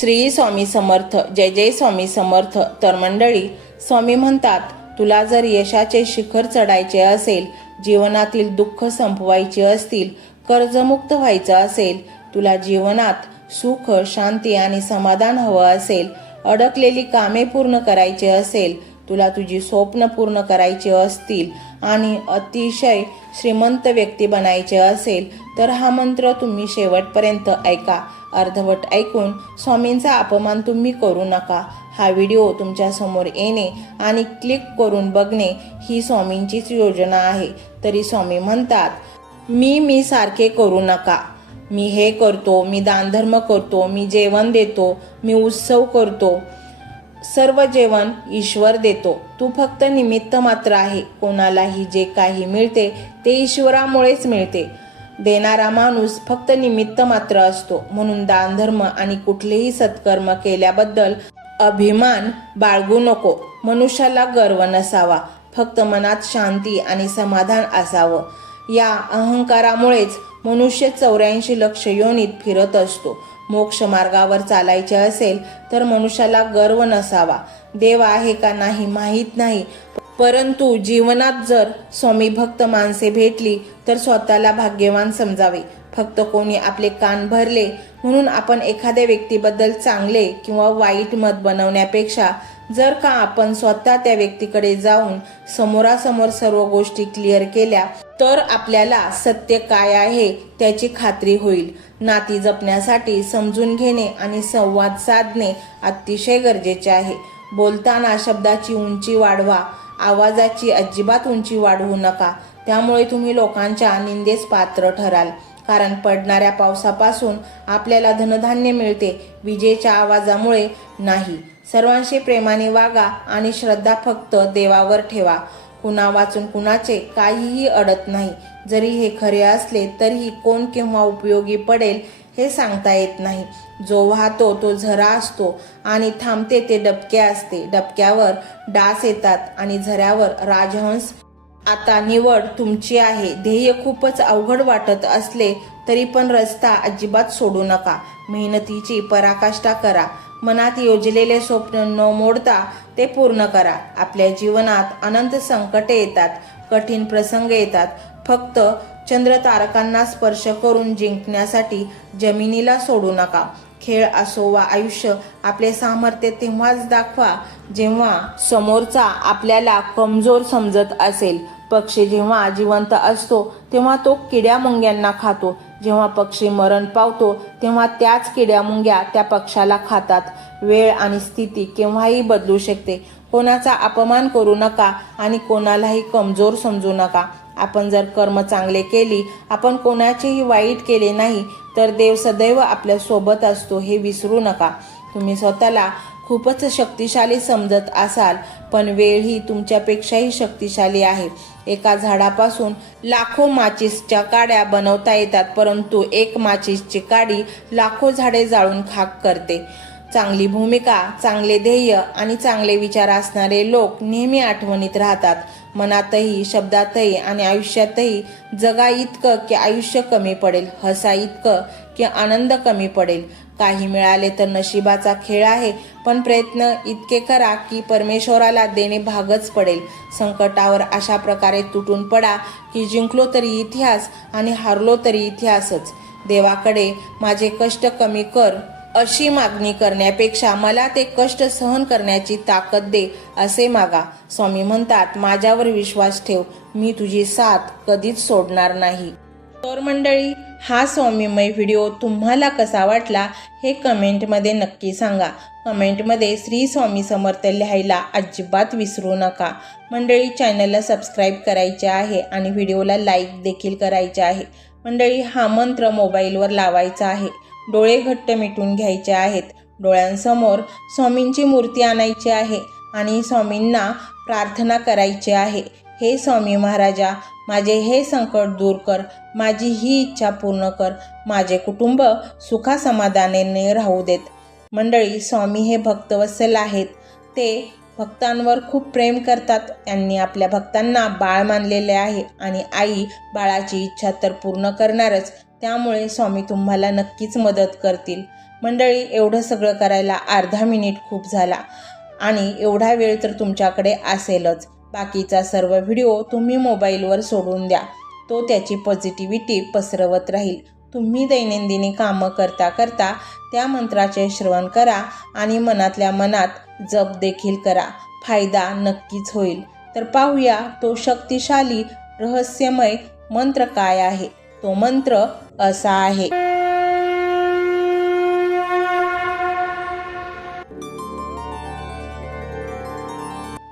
श्री स्वामी समर्थ. जय जय स्वामी समर्थ. तर मंडळी, स्वामी म्हणतात, तुला जर यशाचे शिखर चढायचे असेल, जीवनातील दुःख संपवायचे असतील, कर्जमुक्त व्हायचं असेल, तुला जीवनात सुख, शांती आणि समाधान हवं असेल, अडकलेली कामे पूर्ण करायची असेल, तुला तुझी स्वप्न पूर्ण करायची असतील आणि अतिशय श्रीमंत व्यक्ती बनायचे असेल, तर हा मंत्र तुम्ही शेवटपर्यंत ऐका. अर्धवट ऐकून स्वामींचा अपमान तुम्ही करू नका. हा व्हिडिओ तुमच्या समोर येणे आणि क्लिक करून बघणे ही स्वामींचीच योजना आहे. तरी स्वामी म्हणतात, मी सारखे करू नका. मी हे करतो, मी दानधर्म करतो, मी जेवण देतो, मी उत्सव करतो. सर्व जेवण ईश्वर देतो. तू फक्त निमित्त मात्र आहे. कोणालाही जे काही मिळते ते ईश्वरामुळेच मिळते. देणारा माणूस फक्त निमित्त मात्र असतो. म्हणून दानधर्म आणि कुठलेही सत्कर्म केल्याबद्दल अभिमान बाळगू नको. मनुष्याला गर्व नसावा. फक्त मनात शांती आणि समाधान असावं. या अहंकारामुळेच मनुष्य 84 लक्ष योनीत फिरत असतो. मोक्ष मार्गावर चालायचे असेल तर मनुष्याला गर्व नसावा. देव आहे का नाही माहीत नाही, परंतु जीवनात जर स्वामी भक्त माणसे भेटली तर स्वतःला भाग्यवान समजावे. फक्त कोणी आपले कान भरले म्हणून आपण एखाद्या व्यक्तीबद्दल चांगले किंवा वाईट मत बनवण्यापेक्षा जर का आपण स्वतः त्या व्यक्तीकडे जाऊन समोरासमोर सर्व गोष्टी क्लिअर केल्या तर आपल्याला सत्य काय आहे त्याची खात्री होईल. नाती जपण्यासाठी समजून घेणे आणि संवाद साधणे अतिशय गरजेचे आहे. बोलताना शब्दाची उंची वाढवा. आवाजाची अजिबात उंची वाढवू नका. त्यामुळे तुम्ही लोकांच्या निंदेस पात्र ठराल. कारण पडणाऱ्या पावसापासून आपल्याला धनधान्य मिळते, विजेच्या आवाजामुळे नाही. सर्वांशी प्रेमाने वागा आणि श्रद्धा फक्त देवावर ठेवा. कुणा वाचून कुणाचे काहीही अडत नाही. जरी हे खरे असले तरीही कोण केव्हा उपयोगी पडेल हे सांगता येत नाही. जो वाहतो तो झरा असतो आणि थांबते ते डबके असते. डबक्यावर डास येतात आणि झऱ्यावर राजहंस. आता निवड तुमची आहे. ध्येय खूपच अवघड वाटत असले तरी पण रस्ता अजिबात सोडू नका. मेहनतीची पराकाष्ठा करा. मनात योजलेले स्वप्न न मोडता ते पूर्ण करा. आपल्या जीवनात अनंत संकटे येतात, कठीण प्रसंग येतात. फक्त चंद्र तारकांना स्पर्श करून जिंकण्यासाठी जमिनीला सोडू नका. खेळ असो वा आयुष्य, आपले सामर्थ्य तेव्हाच दाखवा जेव्हा समोरचा आपल्याला कमजोर समजत असेल. पक्षी जेव्हा जिवंत असतो तेव्हा तो किड्या मुंग्यांना खातो. जेव्हा पक्षी मरण पावतो तेव्हा त्याच किड्या मुंग्या त्या पक्षाला खातात. वेळ आणि स्थिती केव्हाही बदलू शकते. कोणाचा अपमान करू नका आणि कोणालाही कमजोर समजू नका. आपण जर कर्म चांगले केली, आपण कोणाचेही वाईट केले नाही, तर देव सदैव आपल्या सोबत असतो हे विसरू नका. तुम्ही स्वतःला खूपच शक्तिशाली समजत असाल, पण वेळ ही तुमच्यापेक्षाही शक्तिशाली आहे. एका झाडापासून लाखो माचीसच्या काड्या बनवता येतात, परंतु एक माचीसची काडी लाखो झाडे जाळून खाक करते. चांगली भूमिका, चांगले ध्येय आणि चांगले विचार असणारे लोक नेहमी आठवणीत राहतात. मनातही, शब्दातही आणि आयुष्यातही जगा इतकं की आयुष्य कमी पडेल, हसा इतकं की आनंद कमी पडेल. काही मिळाले तर नशिबाचा खेळ आहे, पण प्रयत्न इतके करा की परमेश्वराला देणे भागच पडेल. संकटावर अशा प्रकारे तुटून पडा की जिंकलो तरी इतिहास आणि हारलो तरी इतिहासच. देवाकडे माझे कष्ट कमी कर अशी मागणी करण्यापेक्षा मला ते कष्ट सहन करण्याची ताकद दे असे मागा. स्वामी म्हणतात, माझ्यावर विश्वास ठेव, मी तुझी साथ कधीच सोडणार नाही. तर मंडळी, हा स्वामीमय व्हिडिओ तुम्हाला कसा वाटला हे कमेंटमध्ये नक्की सांगा. कमेंटमध्ये श्री स्वामी समर्थ लिहायला अजिबात विसरू नका. मंडळी, चॅनलला सबस्क्राईब करायचे आहे आणि व्हिडिओला लाईक देखील करायचे आहे. मंडळी, हा मंत्र मोबाईलवर लावायचा आहे. डोळे घट्ट मिटून घ्यायचे आहेत. डोळ्यांसमोर स्वामींची मूर्ती आणायची आहे आणि स्वामींना प्रार्थना करायची आहे. हे स्वामी महाराजा, माझे हे संकट दूर कर. माझी ही इच्छा पूर्ण कर. माझे कुटुंब सुखासमाधानाने राहू देत. मंडळी, स्वामी हे भक्तवत्सल आहेत. ते भक्तांवर खूप प्रेम करतात. त्यांनी आपल्या भक्तांना बाळ मानलेले आहे आणि आई बाळाची इच्छा तर पूर्ण करणारच. त्यामुळे स्वामी तुम्हाला नक्कीच मदत करतील. मंडळी, एवढं सगळं करायला अर्धा मिनिट खूप झाला आणि एवढा वेळ तर तुमच्याकडे असेलच. बाकीचा सर्व व्हिडिओ तुम्ही मोबाईलवर सोडून द्या, तो त्याची पॉझिटिव्हिटी पसरवत राहील. तुम्ही दैनंदिनी कामं करता करता त्या मंत्राचे श्रवण करा आणि मनातल्या मनात जप देखील करा. फायदा नक्कीच होईल. तर पाहूया तो शक्तिशाली रहस्यमय मंत्र काय आहे. तो मंत्र असा आहे.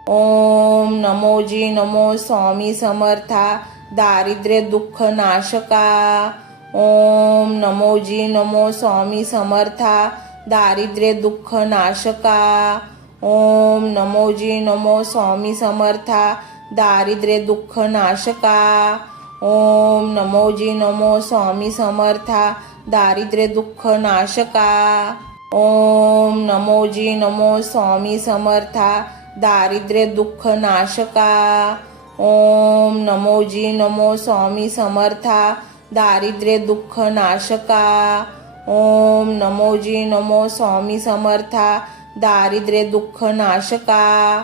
ओम नमोजी नमो स्वामी समर्था दारिद्र्य दुःख नाशका. ओम नमोजी नमो स्वामी समर्था दारिद्र्य दुःख नाशका. ओम नमोजी नमो स्वामी समर्था दारिद्र्य दुःख नाशका. ओम नमोजी नमो स्वामी समर्था दारिद्र्य दुःख नाशका. ओम नमोजी नमो स्वामी समर्था दारिद्र्य दुःख नाशका. ओम नमोजी नमो स्वामी समर्था दारिद्र्य दुःख नाशका. ओम नमोजी नमो स्वामी समर्था दारिद्र्य दुःख नाशका.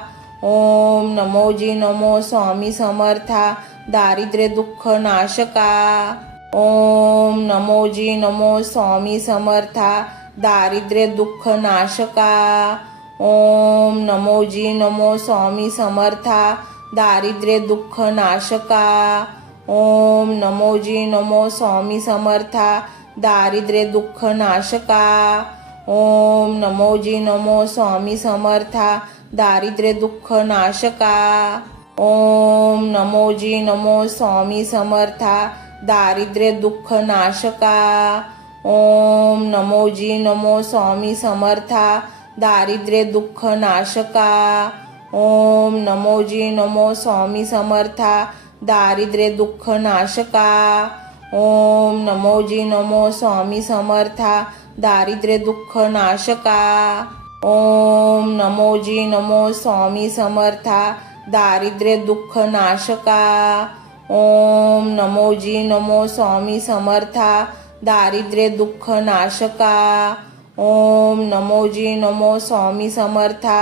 ओम नमोजी नमो स्वामी समर्था दारिद्र्य दुःख नाशका. ओम नमोजी नमो स्वामी समर्था दारिद्र्य दुःख नाशका. ओम नमोजी नमो स्वामी समर्था दारिद्र्य दुःख नाशका. ओम नमोजी नमो स्वामी समर्था दारिद्र्य दुःख नाशका. ओम नमोजी नमो स्वामी समर्था दारिद्र्य दुःख नाशका. ओम नमोजी नमो स्वामी समर्था दारिद्र्य दुःख नाशका. ओम नमोजी नमो स्वामी समर्था दारिद्र्य दुःख नाशका. ओम नमोजी नमो स्वामी समर्था दारिद्र्य दुःख नाशका. ओम नमोजी नमो स्वामी समर्था दारिद्र्य दुःख नाशका. ओम नमोजी नमो स्वामी समर्था दारिद्र्य दुःख नाशका. ओम नमोजी नमो स्वामी समर्था दारिद्र्य दुःख नाशका. ओम नमोजी नमो स्वामी समर्था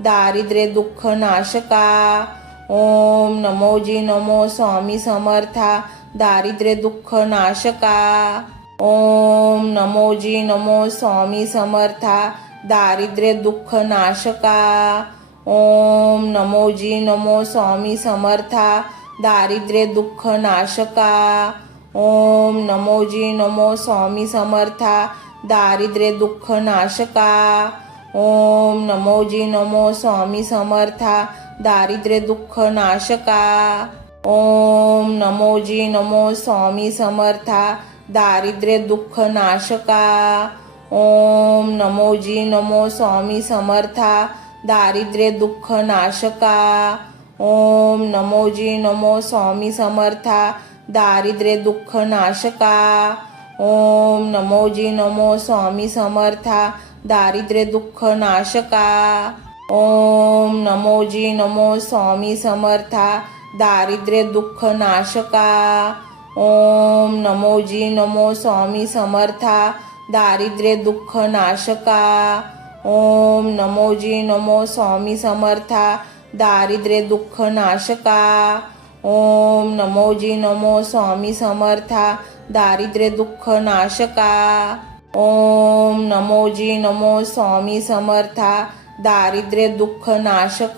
दारिद्र्य दुःख नाशका. ओम नमोजी नमो स्वामी समर्था दारिद्र्य दुःख नाशका. ओम नमोजी नमो स्वामी समर्था दारिद्र्य दुःख नाशका. ओम नमोजी नमो स्वामी समर्था दारिद्र्य दुःख नाशका. ओम नमोजी नमो स्वामी समर्था दारिद्र्य दुःख नाशका. ओम नमोजी नमो स्वामी समर्था दारिद्र्य दुःख नाशका. ओम नमोजी नमो स्वामी समर्था दारिद्र्य दुःख नाशका. ओम नमोजी नमो स्वामी समर्था दारिद्र्य दुःख नाशका. ओम नमोजी नमो स्वामी समर्था दारिद्र्य दुःख नाशका. ओम नमोजी नमो स्वामी समर्था दारिद्र्य दुःख नाशका. ओम नमोजी नमो स्वामी समर्था दारिद्र्य दुःख नाशका. ओम नमोजी नमो स्वामी समर्था दारिद्र्य दुःख नाशका. ओम नमोजी नमो स्वामी समर्था दारिद्र्य दुःख नाशका. ओम नमोजी नमो स्वामी समर्था दारिद्र्य दुःख नाशका. ओम नमोजी नमो स्वामी समर्था दारिद्र्य दुःख नाशका.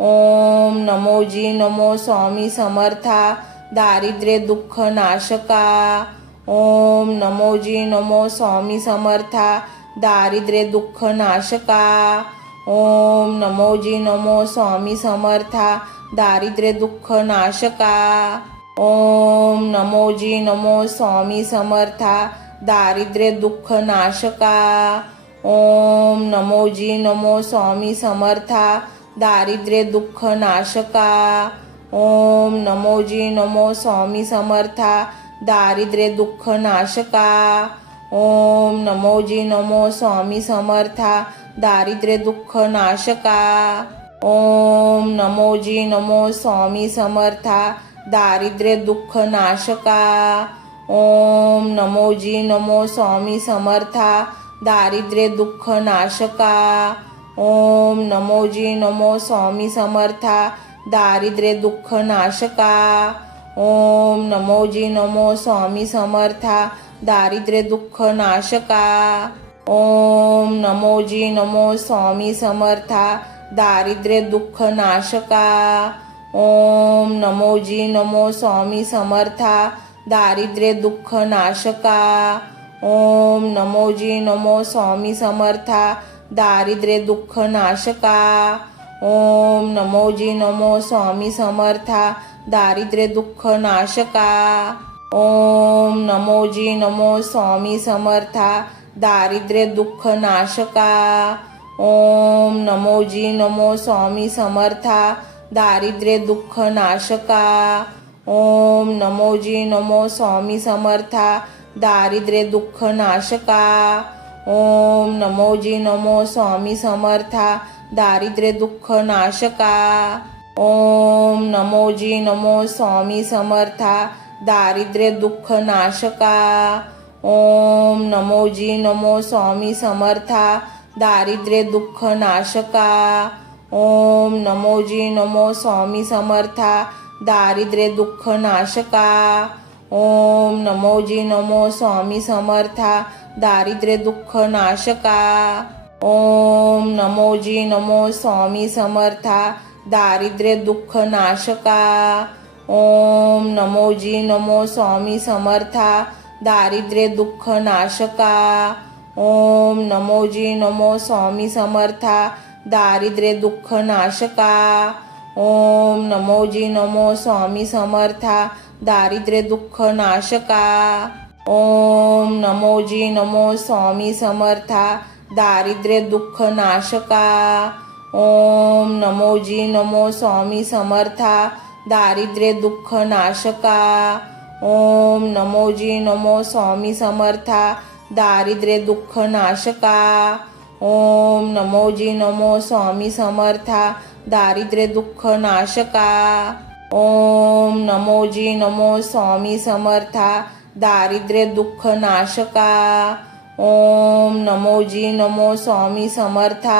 ओम नमोजी नमो स्वामी समर्था दारिद्र्य दुःख नाशका. ओम नमोजी नमो स्वामी समर्था दारिद्र्य दुःख नाशका. ओम नमोजी नमो स्वामी समर्था दारिद्र्य दुःख नाशका. ओम नमोजी नमो स्वामी समर्था दारिद्र्य दुःख नाशका. ओम नमोजी नमो स्वामी समर्था दारिद्र्य दुःख नाशका. ओम नमोजी नमो स्वामी समर्था दारिद्र्य दुःख नाशका. ओम नमोजी नमो स्वामी समर्था दारिद्र्य दुःख नाशका. ओम नमोजी नमो स्वामी समर्था दारिद्र्य दुःख नाशका. ओम नमोजी नमो स्वामी समर्था दारिद्र्य दुःख नाशका. ओम नमो जी नमो स्वामी समर्था दारिद्र्य दुःख नाशका. ओम नमो जी नमो स्वामी समर्था दारिद्र्य दुःख नाशका. ओम नमो जी नमो स्वामी समर्था दारिद्र्य दुःख नाशका. ओम नमो जी नमो स्वामी समर्था दारिद्र्य दुःख नाशका. ओम नमो जी नमो स्वामी समर्था दारिद्र्य दुःख नाशका. ओम नमो जी नमो स्वामी समर्था दारिद्र्य दुःख नाशका. ओम नमो जी नमो स्वामी समर्था दारिद्र्य दुःख नाशका. ओम नमो जी नमो स्वामी समर्था दारिद्र्य दुःख नाशका. ओम नमो जी नमो स्वामी समर्था दारिद्र्य दुःख नाशका. ओम नमो जी नमो स्वामी समर्था दारिद्र्य दुःख नाशका. ओम नमो जी नमो स्वामी समर्था दारिद्र्य दुःख नाशका. ओम नमो जी नमो स्वामी समर्था दारिद्र्य दुःख नाशका. ओम नमो जी नमो स्वामी समर्था दारिद्र्य दुःख नाशका. ओम नमो जी नमो स्वामी समर्था दारिद्र्य दुःख नाशका. ओम नमो जी नमो स्वामी समर्था दारिद्र्य दुःख नाशका. ओम नमो जी नमो स्वामी समर्था दारिद्र्य दुःख नाशका. ओम नमो जी नमो स्वामी समर्था दारिद्र्य दुःख नाशका. ओम नमो जी नमो स्वामी समर्था दारिद्र्य दुःख नाशका. ओम नमो जी नमो स्वामी समर्था दारिद्र्य दुःख नाशका. ओम नमो जी नमो स्वामी समर्था दारिद्र्य दुःख नाशका. ओम नमो जी नमो स्वामी समर्था दारिद्र्य दुःख नाशका. ओम नमो जी नमो स्वामी समर्था दारिद्र्य दुःख नाशका. ओम नमो जी नमो स्वामी समर्था दारिद्र्य दुःख नाशका. ओम नमो जी नमो स्वामी समर्था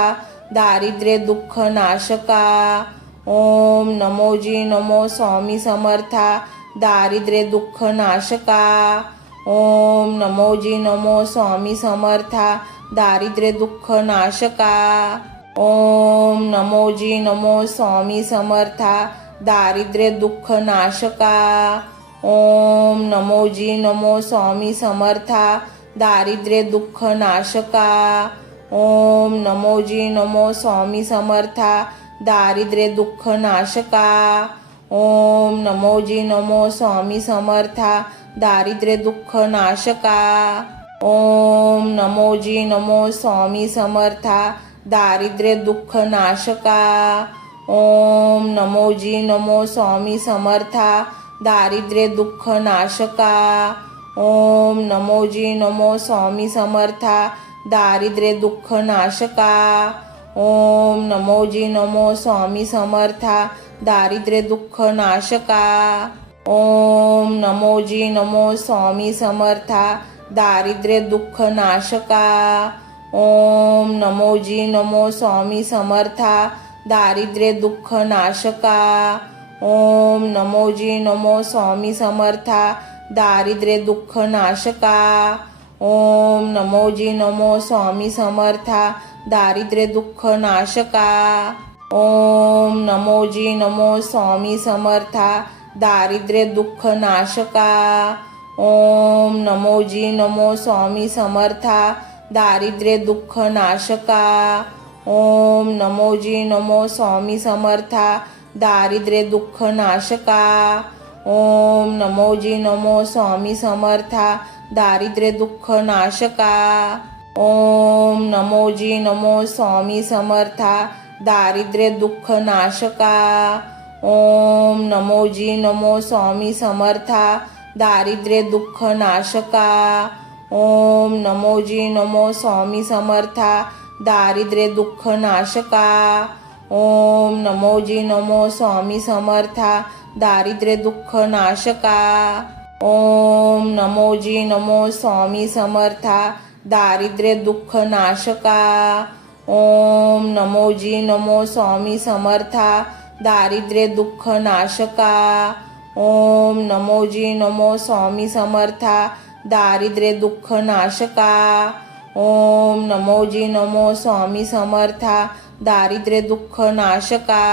दारिद्र्य दुःख नाशका. ओम नमो जी नमो स्वामी समर्था दारिद्र्य दुःख नाशका. ओम नमो जी नमो स्वामी समर्था दारिद्र्य दुःख नाशका. ओम नमो जी नमो स्वामी समर्था दारिद्र्य दुःख नाशका. ओम नमो जी नमो स्वामी समर्था दारिद्र्य दुःख नाशका. ओम नमो जी नमो स्वामी समर्था दारिद्र्य दुःख नाशका. ओम नमो जी नमो स्वामी समर्था दारिद्र्य दुःख नाशका. ओम नमो जी नमो स्वामी समर्था दारिद्र्य दुःख नाशका. ओम नमो जी नमो स्वामी समर्था दारिद्र्य दुःख नाशका. ओम नमो जी नमो स्वामी समर्था दारिद्र्य दुःख नाशका. ओम नमो जी नमो स्वामी समर्था दारिद्र्य दुःख नाशका. ओम नमो जी नमो स्वामी समर्था दारिद्र्य दुःख नाशका. ओम नमो जी नमो स्वामी समर्था दारिद्र्य दुःख नाशका. ओम नमो जी नमो स्वामी समर्था दारिद्र्य दुःख नाशका. ओम नमो जी नमो स्वामी समर्था दारिद्र्य दुःख नाशका. ओम नमो जी नमो स्वामी समर्था दारिद्र्य दुःख नाशका. ओम नमो जी नमो स्वामी समर्था दारिद्र्य दुःख नाशका. ओम नमो जी नमो स्वामी समर्था दारिद्र्य दुःख नाशका. ओम नमो जी नमो स्वामी समर्था दारिद्र्य दुःख नाशका. ओम नमो जी नमो स्वामी समर्था दारिद्र्य दुःख नाशका. ओम नमो जी नमो स्वामी समर्था दारिद्र्य दुःख नाशका. ओम नमो जी नमो स्वामी समर्था दारिद्र्य दुःख नाशका. ओम नमो जी नमो स्वामी समर्था दारिद्र्य दुःख नाशका. ओम नमो जी नमो स्वामी समर्था दारिद्र्य दुःख नाशका. ओम नमोजी नमो स्वामी समर्था दारिद्र्य दुःख नाशका. ओम नमोजी नमो स्वामी समर्था दारिद्र्य दुःख नाशका. ओम नमोजी नमो स्वामी समर्था दारिद्र्य दुःख नाशका.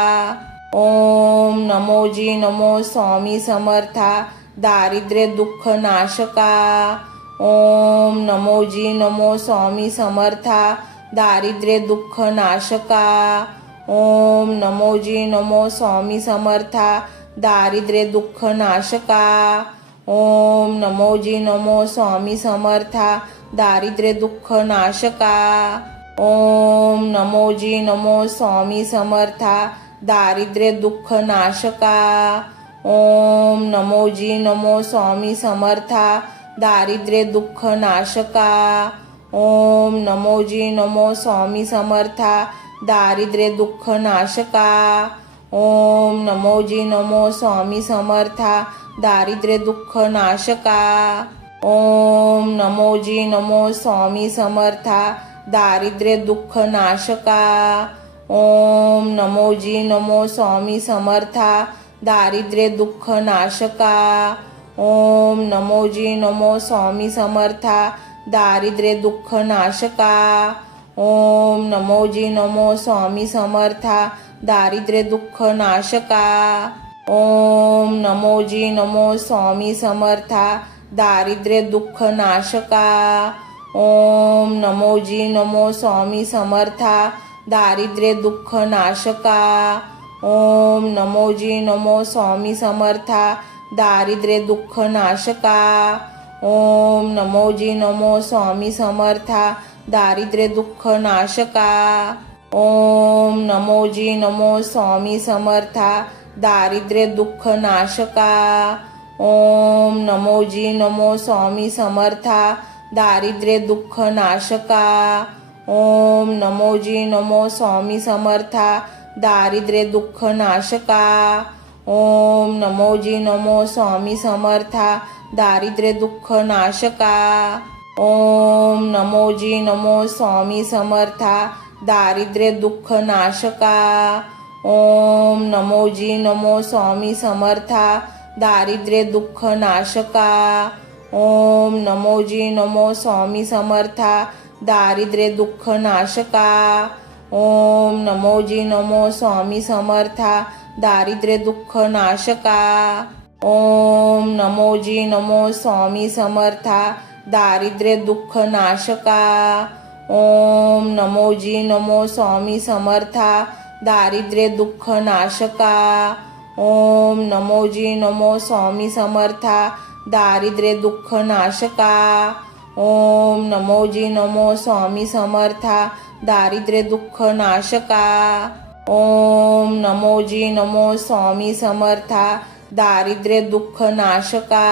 ओम नमोजी नमो स्वामी समर्था दारिद्र्य दुःख नाशका. ओम नमोजी नमो स्वामी समर्था दारिद्र्य दुःख नाशका. ओम नमोजी नमो स्वामी समर्था दारिद्र्य दुःख नाशका. ओम नमोजी नमो स्वामी समर्था दारिद्र्य दुःख नाशका. ओम नमोजी नमो स्वामी समर्था दारिद्र्य दुःख नाशका. ओम नमोजी नमो स्वामी समर्था दारिद्र्य दुःख नाशका. ओम नमोजी नमो स्वामी समर्था दारिद्र्य दुःख नाशका. ओम नमोजी नमो स्वामी समर्था दारिद्र्य दुःख नाशका. ओम नमोजी नमो स्वामी समर्था दारिद्र्य दुःख नाशका. ओम नमोजी नमो स्वामी समर्था दारिद्र्य दुःख नाशका. ओम नमोजी नमो स्वामी समर्था दारिद्र्य दुःख नाशका. ओम नमोजी नमो स्वामी समर्था दारिद्र्य दुःख नाशका. ओम नमोजी नमो स्वामी समर्था दारिद्र्य दुःख नाशका. ओम नमोजी नमो स्वामी समर्था दारिद्र्य दुःख नाशका. ओम नमोजी नमो स्वामी समर्था दारिद्र्य दुःख नाशका. ओम नमोजी नमो स्वामी समर्था दारिद्र्य दुःख नाशका. ओम नमोजी नमो स्वामी समर्था दारिद्र्य दुःख नाशका. ओम नमोजी नमो स्वामी समर्था दारिद्र्य दुःख नाशका. ओम नमोजी नमो स्वामी समर्था दारिद्र्य दुःख नाशका. ओम नमोजी नमो स्वामी समर्था दारिद्र्य दुःख नाशका. ओम नमोजी नमो स्वामी समर्था दारिद्र्य दुःख नाशका. ओम नमोजी नमो स्वामी समर्था दारिद्र्य दुःख नाशका. ओम नमोजी नमो स्वामी समर्था दारिद्र्य दुःख नाशका. ओम नमोजी नमो स्वामी समर्था दारिद्र्य दुःख नाशका. ओम नमोजी नमो स्वामी समर्था दारिद्र्य दुःख नाशका. ओम नमोजी नमो स्वामी समर्था दारिद्र्य दुःख नाशका. ओम नमोजी नमो स्वामी समर्था दारिद्र्य दुःख नाशका. ओम नमोजी नमो स्वामी समर्था दारिद्र्य दुःख नाशका. ओम नमोजी नमो स्वामी समर्था दारिद्र्य दुःख नाशका.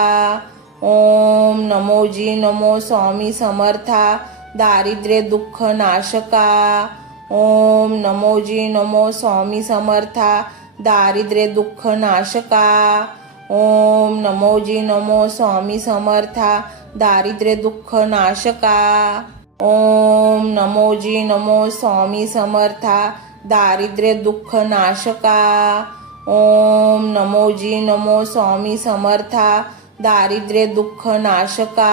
ओम नमोजी नमो स्वामी समर्था दारिद्र्य दुःख नाशका. ओम नमोजी नमो स्वामी समर्था दारिद्र्य दुःख नाशका. ओम नमोजी नमो स्वामी समर्था दारिद्र्य दुःख नाशका. ओम नमोजी नमो स्वामी समर्था दारिद्र्य दुःख नाशका. ओम नमोजी नमो स्वामी समर्था दारिद्र्य दुःख नाशका.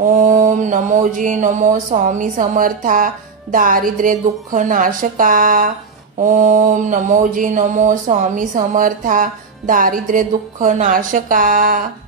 ओम नमोजी नमो स्वामी समर्था दारिद्र्य दुःख नाशका. ओम नमोजी नमो स्वामी समर्था दारिद्र्य दुःख नाशका.